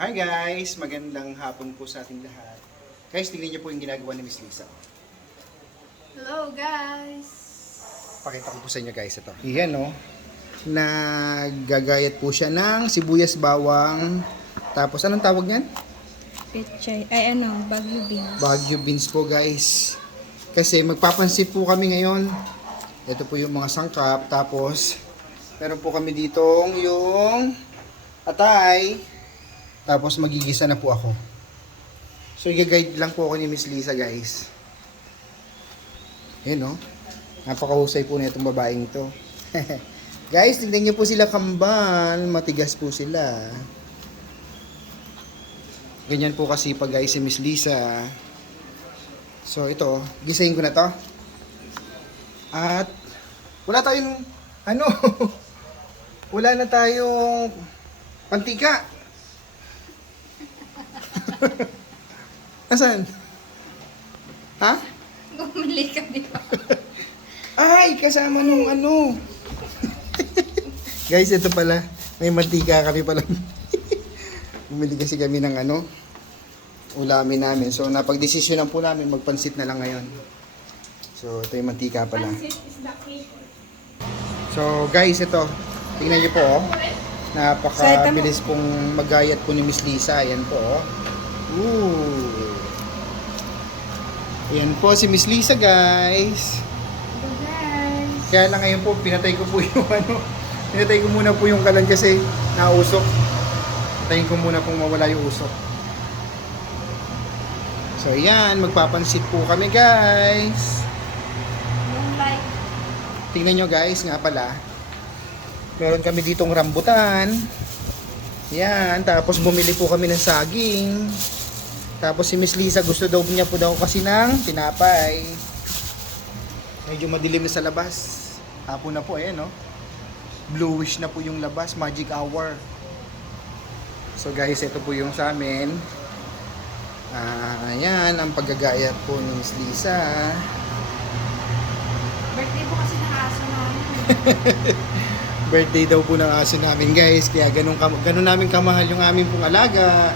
Hi guys! Magandang hapon po sa ating lahat. Guys, tingnan niyo po yung ginagawa ni Miss Lisa. Hello guys! Pakita ko po sa inyo guys ito. Iyan o. Naggagayat po siya ng sibuyas bawang. Tapos anong tawag niyan? Pechay, Baguio beans. Baguio beans po guys. Kasi magpapansit po kami ngayon. Ito po yung mga sangkap. Tapos meron po kami ditong yung atay. Tapos magigisa na po ako. So i-guide lang po ako ni Miss Lisa guys. Ayan o. Napakahusay po na itong babaeng to. Guys, tignan niyo po sila kambal. Matigas po sila. Ganyan po kasi pag guys si Miss Lisa. So ito, gisahin ko na to. At wala tayong wala na tayong pantika. Asan? Ha? Bumili ka di ba? Ay, kasama nung Guys, ito pala. May mantika kami pala. Bumili kasi kami ng ulamin namin. So, napag-desisyonan po namin magpansit na lang ngayon. So, ito yung mantika pala. So, guys, ito. Tingnan niyo po, oh. Napakabilis pong magayat po ni Miss Lisa. Ayan po, oh. Ooh. Ayan po si Miss Lisa, guys. Hello guys! Kaya lang ngayon po, pinatay ko po yung pinatay ko muna po yung kalan kasi nausok. Patayin ko muna kung mawala yung usok. So, ayan. Magpapansit po kami, guys. Yung like. Tingnan nyo, guys, nga pala. Meron kami ditong rambutan. Yan. Tapos bumili po kami ng saging. Tapos si Miss Lisa gusto daw niya po daw kasi ng tinapay. Medyo madilim na sa labas. Hapon na po, ayan, no? Bluish na po yung labas. Magic hour. So guys, ito po yung sa amin. Ayan, ang paggagayat po ni Miss Lisa. Birthday po kasi ng aso namin. Birthday daw po ng aso namin, guys. Kaya ganun namin kamahal yung aming pong alaga.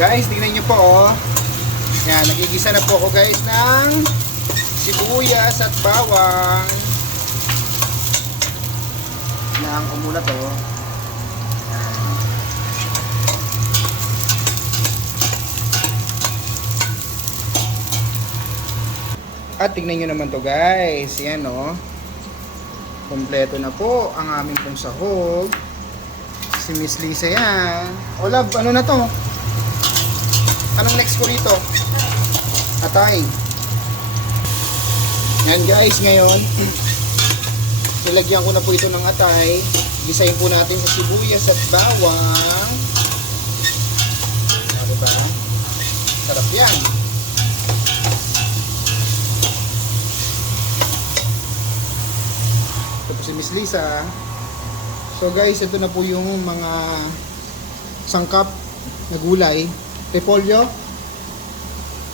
Guys, tingnan nyo po, oh. Yan, nagigisa na po ako, guys, ng sibuyas at bawang. Nang umulat, oh. At tingnan nyo naman to, guys. Yan, oh. Kompleto na po ang aming pong sahog. Si Miss Lisa yan. O love, ano na to? Anong next ko rito? Atay. Yan guys, ngayon nilagyan ko na po ito ng atay. Gisahin po natin sa sibuyas at bawang. Diba? Sarap yan. Ito po si Miss Lisa. So guys, ito na po yung mga sangkap na gulay. Repolyo,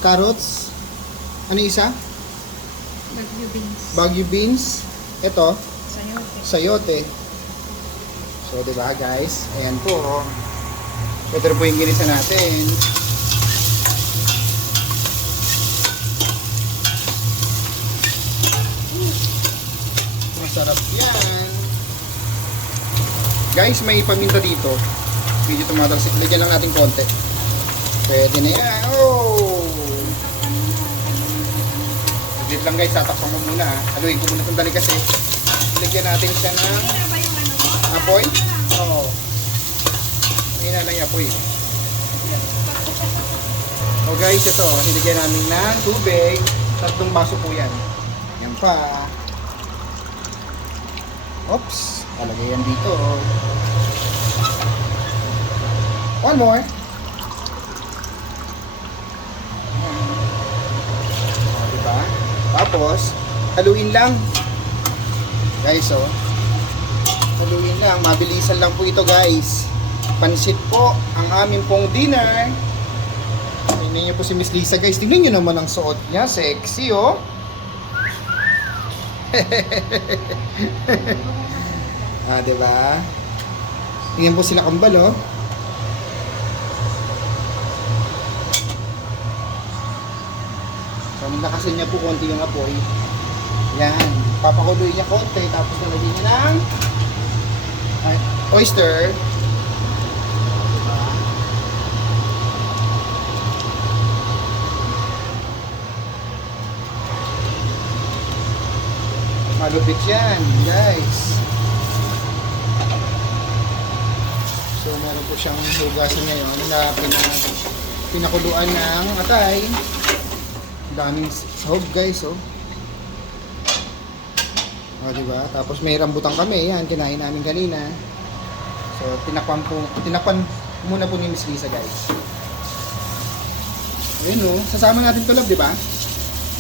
carrots, ano isa? Baguio beans. Baguio beans, ito, Sayote. sayote. So, diba guys? Ayan po. Ito na po yung ginisa natin. Masarap yan. Guys, may paminta dito. Medyo tumatalsik. Lagyan lang natin konti. Pwede na yan. Oh! Wait lang guys, tatakpan ko muna. Haluin ko muna itong dali kasi. Lagyan natin siya ng apoy. Oo. May na lang yung apoy. So guys, ito. Nilagyan namin ng tubig. 3 baso po yan. Yan pa. Oops. Talagay yan dito. One more. Diba? Tapos, haluin lang. Guys, oh. Haluin lang. Mabilisan lang po ito, guys. Pansit po ang aming pong dinner. Tingnan niyo po si Miss Lisa, guys. Tingnan niyo naman ang suot niya. Sexy, oh. Diba? Tingnan po sila kambal, oh. So, nakasin niya po konti yung apoy. Yan. Papakuloy niya konti, tapos nalagyan niya ng oyster. Diba? Malupit yan, guys. So, meron po siyang hugasan ngayon na pinakuluan ng atay. Daming sahog, guys, oh. O, diba? Tapos may rambutan kami, yan, kinain namin kanina. So, tinakpan muna po ni Miss Lisa, guys. Ayun, oh. Sasama natin ito, love, diba?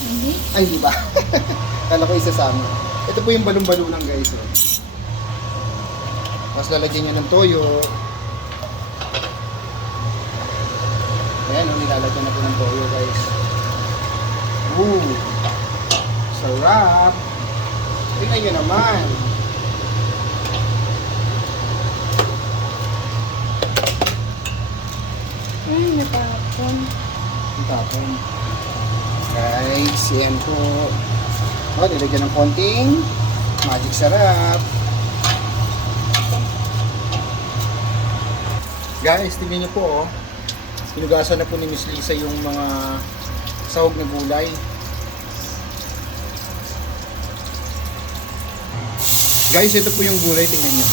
Hindi. Ay, diba? Kala ko isasama. Ito po yung balong-balunan, guys, oh. Tapos lalagyan nyo ng toyo. Ayan, oh, nilalagyan na po ng toyo, guys. Ooh, sarap. Tingnan nyo naman. Ay, natapon. Ang tapon. Guys, yan po. O, nilagyan ng konting magic sarap. Guys, tingnan nyo po, oh. Sinugasan na po ni Miss Lisa yung mga sahog na gulay. Guys, ito po yung gulay, tingnan nyo.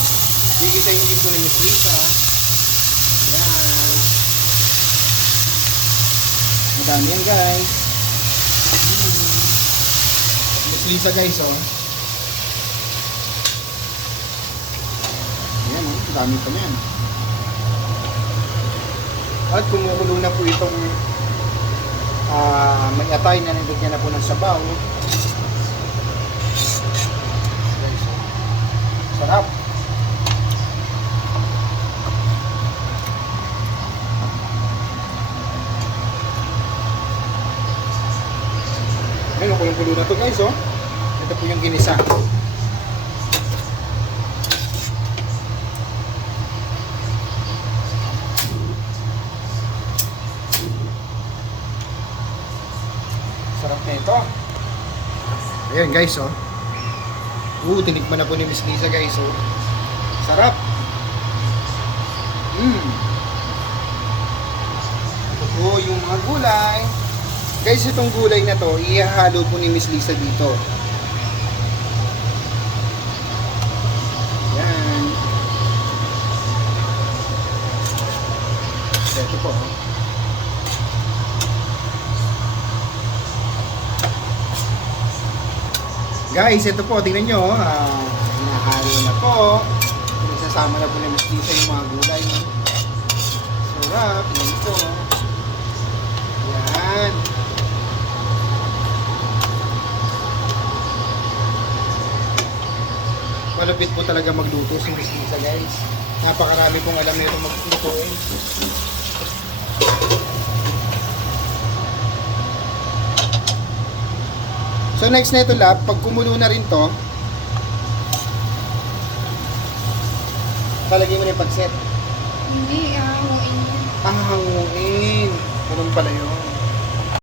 Gigisahin din po ni Miss Lisa. Ayan. Madami yan, guys. Miss Lisa, guys, oh. Ayan, oh. Dami pa yan. At kumukulo na po itong may atay na nilagyan na po ng sabaw. Sarap. Ayun, kulong-kulo na to, guys, oh. Ito po yung ginisa. Sarap na ito. Ayan, guys, oh. Tinikman na po ni Miss Lisa, guys, oh. Sarap. Ito po yung mga gulay. Guys, itong gulay na to, ihahalo po ni Miss Lisa dito. Yan. Ito po, oh. Guys, ito po, tingnan nyo, hinahalo na po. Nagsasama na po ni Miss Lisa yung mga gulay. Sarap, yan po. Yan. Malapit po talaga magluto si Miss Lisa, guys. Napakarami pong alam nito maglutuin. So next na ito, lab, pag kumulo na rin to, talagay mo na yung pagset. Hindi, ahawain yun. Hanguin. Ganun pala yun.